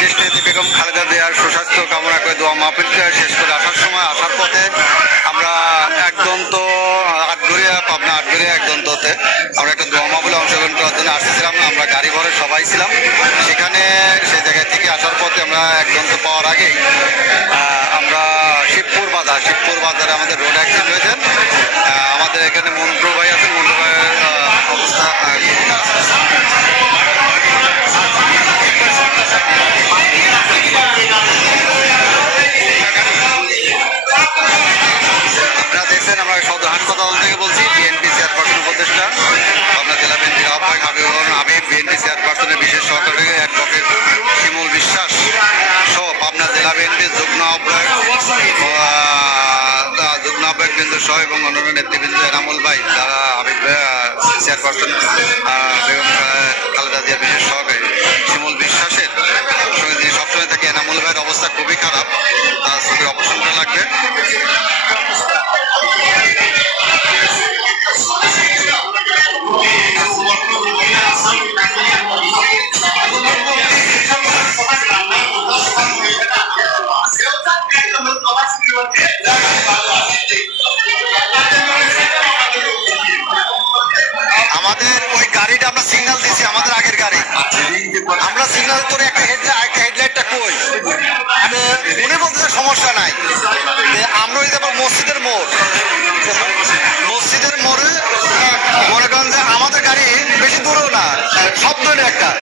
দেশনেত্রী বেগম খালেদা জিয়ার সুস্বাস্থ্য কামনা করে দোয়া মাহফিল শেষ করে আসার পথে আমরা একদন্ত আটঘরিয়া পাবনা আটঘরিয়া একদন্ততে আমরা একটা দোয়া মাহফিলে অংশগ্রহণ করার জন্য আসতেছিলাম। আমরা গাড়ি ভরে সবাই ছিলাম সেখানে। সেই জায়গা থেকে আসার পথে আমরা একদন্ত পাওয়ার আগেই আমরা শিবপুর বাজারে আমাদের রোড অ্যাক্সিডেন্ট হয়েছে। আমাদের এখানে মন্ত্র ভাই আছে, মন্ত্র ভাইয়ের অবস্থা আপনারা দেখছেন। আমরা সদর হাসপাতাল থেকে বলছি। বিএনপি চেয়ারপারসন উপদেষ্টা পাবনা জেলা বিএনপির আহ্বায়ক হাবিব, বিএনপি চেয়ারপারসনের বিশেষ সহকারী অ্যাডভোকেট শিমুল বিশ্বাস সহ পাবনা জেলা বিএনপির যুগ্ম আহ্বায়ক বৃন্দ সহ এবং অন্যান্য নেতৃবৃন্দ এনামুল ভাই, যারা হাবিব চেয়ারপারসন বেগম খালেদা জিয়ার বিশেষ সহকারী শিমুল বিশ্বাসের সঙ্গে যিনি সবসময় থাকে। এনামুল ভাইয়ের অবস্থা খুবই খারাপ, তার চোখের অপারেশন করা লাগবে। আমাদের ওই গাড়িটা আমরা সিগন্যাল দিচ্ছি, আমাদের আগের গাড়ি আমরা সিগন্যাল করে একটা হেডলাইটটা কই আমি মনে বলতে সমস্যা নাই। আমরা ওই যাবো মসজিদের মোড়ে মনে করেন যে আমাদের গাড়ি বেশি দূরেও না, সব ধরনের একটা